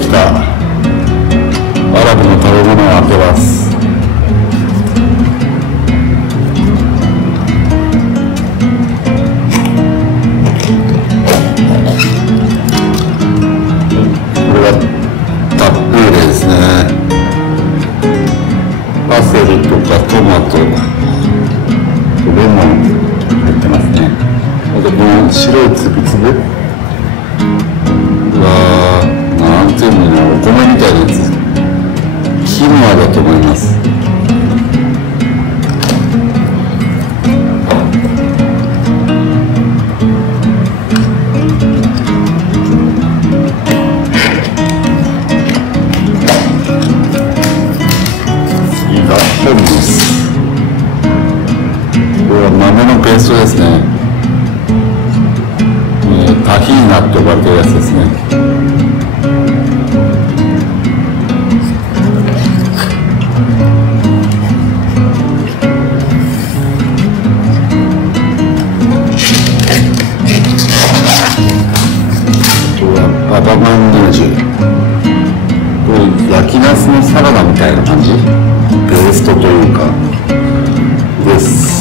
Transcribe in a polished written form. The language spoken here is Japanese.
きたアラブの食べ物を開けます。これはタブーレですね。パセリとかトマト、レモン入ってますね。あとこの白いつぶつぶ、なんていうのかな、お米みたいなやつ、キヌアだと思います。次がホンモス。これは豆のペーストですね。タヒーナって呼ばれてるやつですね。ババガンヌージュ、これ焼きナスのサラダみたいな感じ、ペーストというかです。